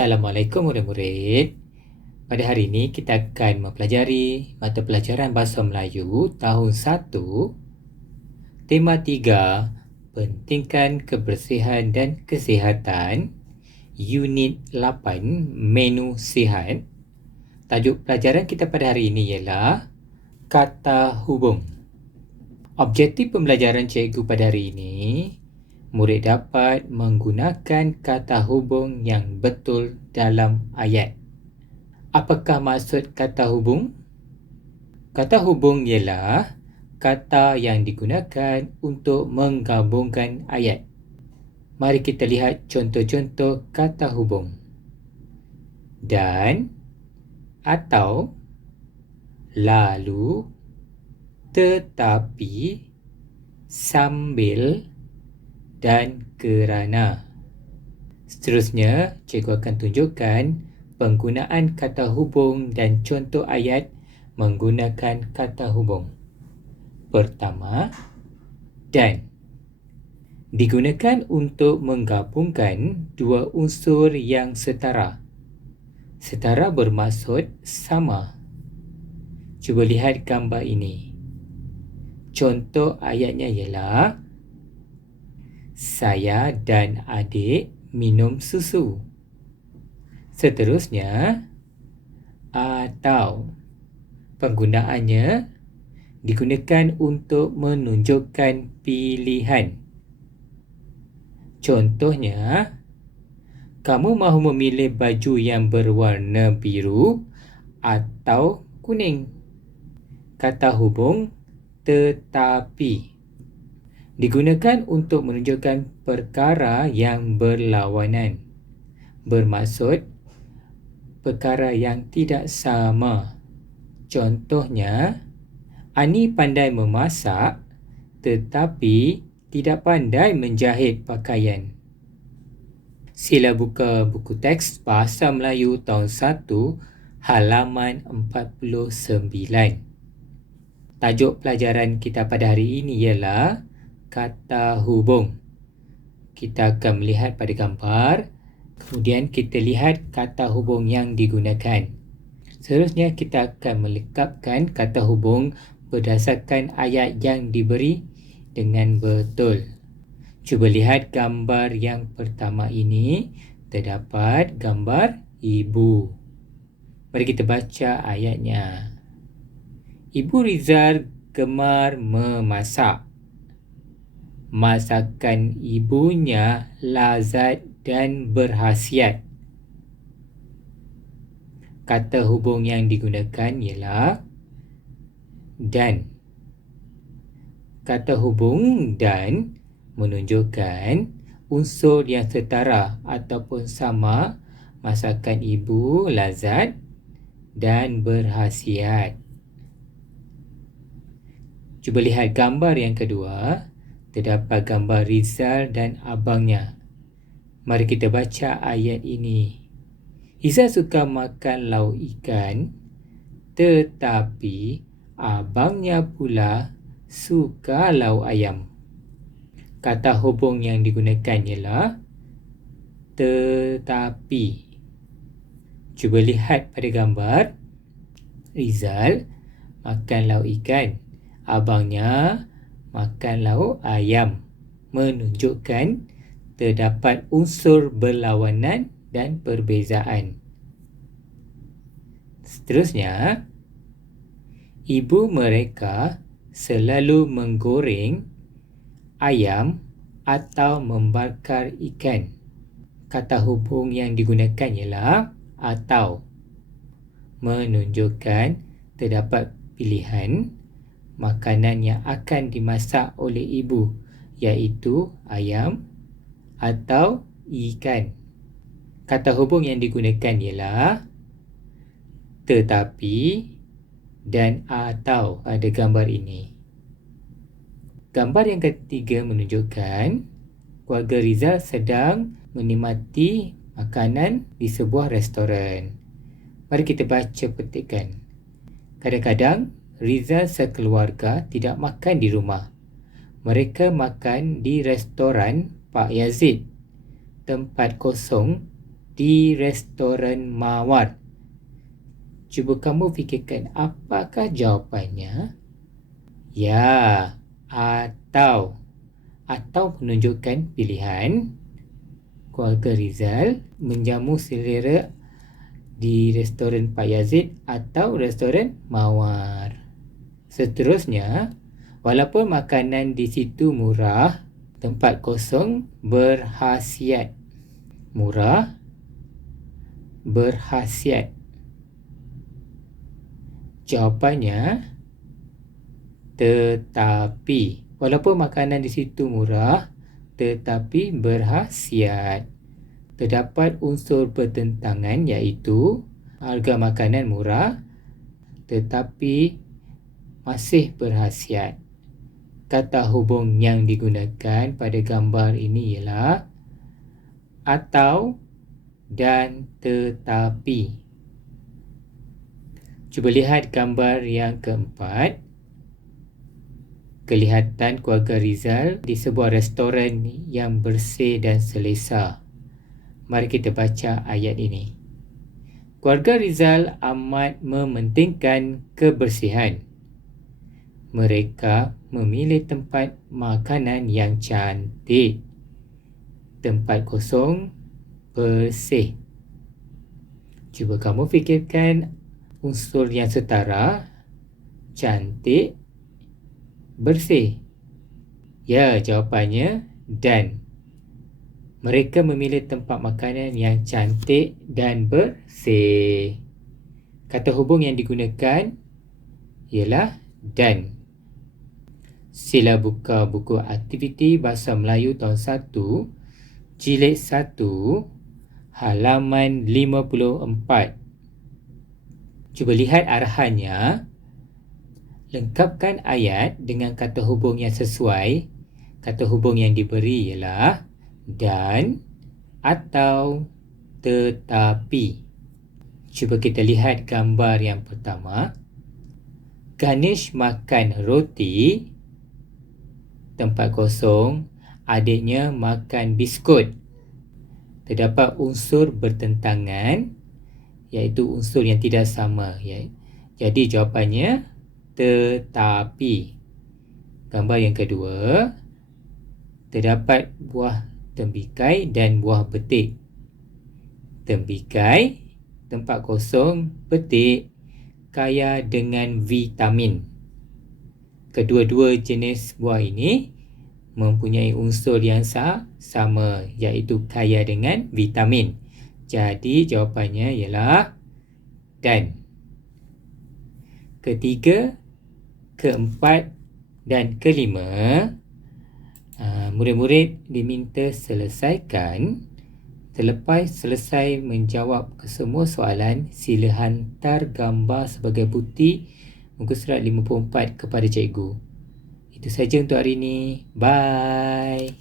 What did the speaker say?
Assalamualaikum murid-murid. Pada hari ini kita akan mempelajari mata pelajaran Bahasa Melayu tahun 1, tema 3, pentingkan kebersihan dan kesihatan, unit 8, menu sihat. Tajuk pelajaran kita pada hari ini ialah kata hubung. Objektif pembelajaran cikgu pada hari ini, murid dapat menggunakan kata hubung yang betul dalam ayat. Apakah maksud kata hubung? Kata hubung ialah kata yang digunakan untuk menggabungkan ayat. Mari kita lihat contoh-contoh kata hubung. Dan, atau, lalu, tetapi, sambil, dan kerana. Seterusnya, cikgu akan tunjukkan penggunaan kata hubung dan contoh ayat menggunakan kata hubung. Pertama, dan. Digunakan untuk menggabungkan dua unsur yang setara. Setara bermaksud sama. Cuba lihat gambar ini. Contoh ayatnya ialah saya dan adik minum susu. Seterusnya, atau. Penggunaannya digunakan untuk menunjukkan pilihan. Contohnya, kamu mahu memilih baju yang berwarna biru atau kuning. Kata hubung tetapi digunakan untuk menunjukkan perkara yang berlawanan. Bermaksud perkara yang tidak sama. Contohnya, Ani pandai memasak tetapi tidak pandai menjahit pakaian. Sila buka buku teks Bahasa Melayu tahun 1, halaman 49. Tajuk pelajaran kita pada hari ini ialah kata hubung. Kita akan melihat pada gambar, kemudian kita lihat kata hubung yang digunakan. Seterusnya kita akan melengkapkan kata hubung berdasarkan ayat yang diberi dengan betul. Cuba lihat gambar yang pertama ini, terdapat gambar ibu. Mari kita baca ayatnya. Ibu Rizal gemar memasak. Masakan ibunya lazat dan berkhasiat. Kata hubung yang digunakan ialah dan. Kata hubung dan menunjukkan unsur yang setara ataupun sama. Masakan ibu lazat dan berkhasiat. Cuba lihat gambar yang kedua. Terdapat gambar Rizal dan abangnya. Mari kita baca ayat ini. Rizal suka makan lauk ikan, tetapi abangnya pula suka lauk ayam. Kata hubung yang digunakan ialah tetapi. Cuba lihat pada gambar. Rizal makan lauk ikan. Abangnya makan lauk ayam. Menunjukkan terdapat unsur berlawanan dan perbezaan. Seterusnya, ibu mereka selalu menggoreng ayam atau membakar ikan. Kata hubung yang digunakan ialah atau. Menunjukkan terdapat pilihan makanan yang akan dimasak oleh ibu, iaitu ayam atau ikan. Kata hubung yang digunakan ialah tetapi dan atau. Ada gambar ini. Gambar yang ketiga menunjukkan keluarga Rizal sedang menikmati makanan di sebuah restoran. Mari kita baca petikan. Kadang-kadang Rizal sekeluarga tidak makan di rumah. Mereka makan di restoran Pak Yazid, tempat kosong di restoran Mawar. Cuba kamu fikirkan apakah jawapannya? Ya, atau. Atau menunjukkan pilihan keluarga Rizal menjamu selera di restoran Pak Yazid atau restoran Mawar. Seterusnya, walaupun makanan di situ murah, tempat kosong berkhasiat. Murah, berkhasiat. Jawapannya, tetapi. Walaupun makanan di situ murah, tetapi berkhasiat. Terdapat unsur pertentangan iaitu harga makanan murah tetapi masih berkhasiat. Kata hubung yang digunakan pada gambar ini ialah atau dan tetapi. Cuba lihat gambar yang keempat. Kelihatan keluarga Rizal di sebuah restoran yang bersih dan selesa. Mari kita baca ayat ini. Keluarga Rizal amat mementingkan kebersihan. Mereka memilih tempat makanan yang cantik. Tempat kosong bersih. Cuba kamu fikirkan unsur yang setara. Cantik, bersih. Ya, jawapannya dan. Mereka memilih tempat makanan yang cantik dan bersih. Kata hubung yang digunakan ialah dan. Sila buka buku aktiviti Bahasa Melayu tahun 1, jilid 1, halaman 54. Cuba lihat arahannya. Lengkapkan ayat dengan kata hubung yang sesuai. Kata hubung yang diberi ialah dan, atau, tetapi. Cuba kita lihat gambar yang pertama. Ganesh makan roti. Tempat kosong. Adiknya makan biskut. Terdapat unsur bertentangan, iaitu unsur yang tidak sama. Jadi jawapannya tetapi. Gambar yang kedua. Terdapat buah tembikai dan buah betik. Tembikai, tempat kosong, betik, kaya dengan vitamin. Kedua-dua jenis buah ini mempunyai unsur yang sama, iaitu kaya dengan vitamin. Jadi jawapannya ialah dan. Ketiga, keempat dan kelima, murid-murid diminta selesaikan. Selepas selesai menjawab kesemua soalan, sila hantar gambar sebagai bukti muka surat 54 kepada cikgu. Itu saja untuk hari ini. Bye.